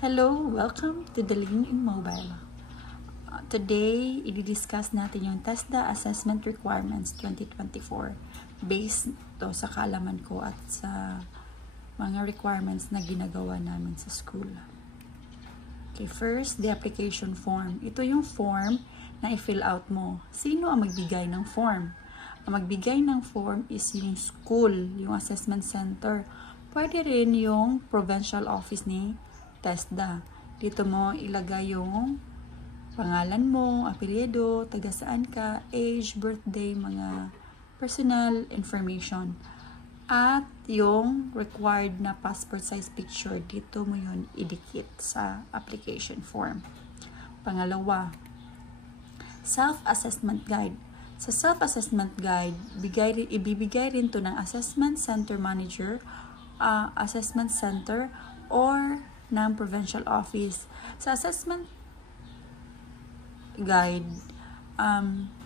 Hello, welcome to the Lean in Mobile. Today, i-discuss natin yung TESDA Assessment Requirements 2024 based to sa kaalaman ko at sa mga requirements na ginagawa namin sa school. Okay, first, the application form. Ito yung form na i-fill out mo. Sino ang magbigay ng form? Ang magbigay ng form is yung school, yung assessment center. Pwede rin yung provincial office ni TESDA. Dito mo ilagay yung pangalan mo, apelyido, taga saan ka, age, birthday, mga personal information. At yung required na passport size picture, dito mo yun idikit sa application form. Pangalawa, self-assessment guide. Sa self-assessment guide, ibibigay rin to ng assessment center manager, assessment center, or ng provincial office. Sa assessment guide,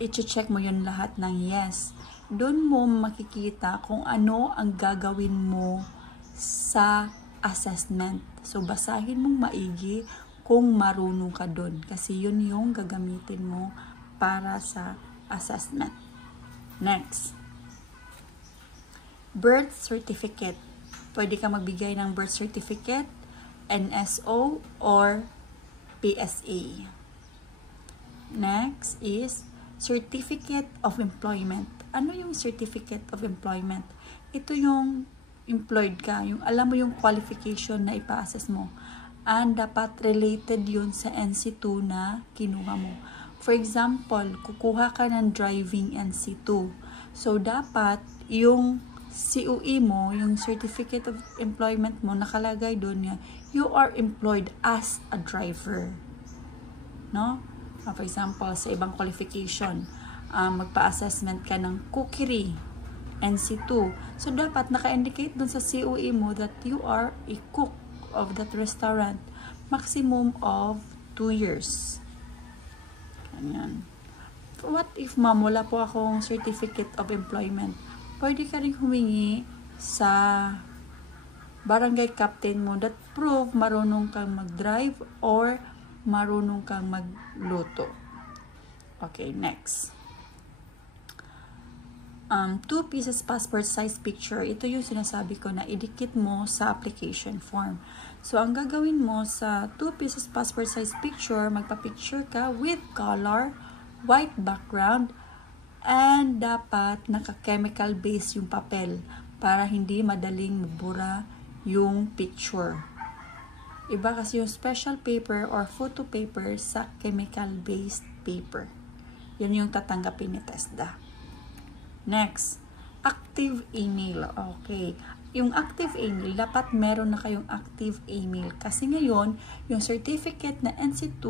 i-check mo yun lahat ng yes. Doon mo makikita kung ano ang gagawin mo sa assessment. So, basahin mong maigi kung marunong ka doon. Kasi yun yung gagamitin mo para sa assessment. Next, birth certificate. Pwede ka magbigay ng birth certificate, NSO, or PSA. Next is certificate of employment. Ano yung certificate of employment? Ito yung employed ka, yung alam mo yung qualification na ipa-assess mo. And dapat related yun sa NC2 na kinuha mo. For example, kukuha ka ng driving NC2. So, dapat yung COE mo, yung Certificate of Employment mo, nakalagay doon nga, you are employed as a driver. No? For example, sa ibang qualification, magpa-assessment ka ng cookery, NC2. So, dapat naka-indicate doon sa COE mo that you are a cook of that restaurant. Maximum of 2 years. Ganyan. What if, ma'am, wala po akong Certificate of Employment? Pwede ka rin humingi sa barangay captain mo that prove marunong kang mag-drive or marunong kang magluto. Okay, next. 2 pieces passport size picture. Ito yung sinasabi ko na idikit mo sa application form. So, ang gagawin mo sa 2 pieces passport size picture, magpa-picture ka with color, white background, and dapat naka-chemical base yung papel para hindi madaling mabura yung picture. Iba kasi yung special paper or photo paper sa chemical-based paper. Yun yung tatanggapin ni TESDA. Next, active email. Okay. Yung active email, dapat meron na kayong active email. Kasi ngayon, yung certificate na NC2,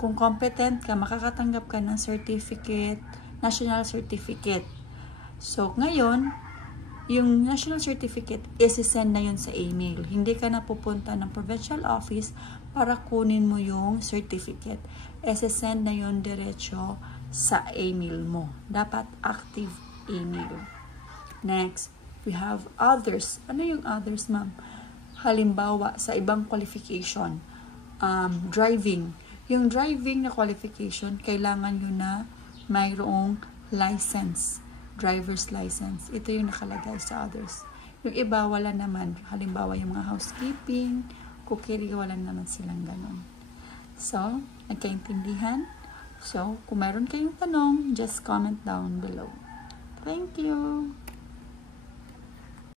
kung competent ka, makakatanggap ka ng certificate, national certificate. So, ngayon, yung national certificate, isi-send na yun sa email. Hindi ka na pupunta ng provincial office para kunin mo yung certificate. Isi-send na yun diretso sa email mo. Dapat active email. Next, we have others. Ano yung others, ma'am? Halimbawa, sa ibang qualification, driving. Yung driving na qualification, kailangan nyo na mayroong license, driver's license. Ito yung nakalagay sa others. Yung iba, wala naman. Halimbawa, yung mga housekeeping, cookery, wala naman silang ganon. So, nagkaintindihan? So, kung meron kayong tanong, just comment down below. Thank you!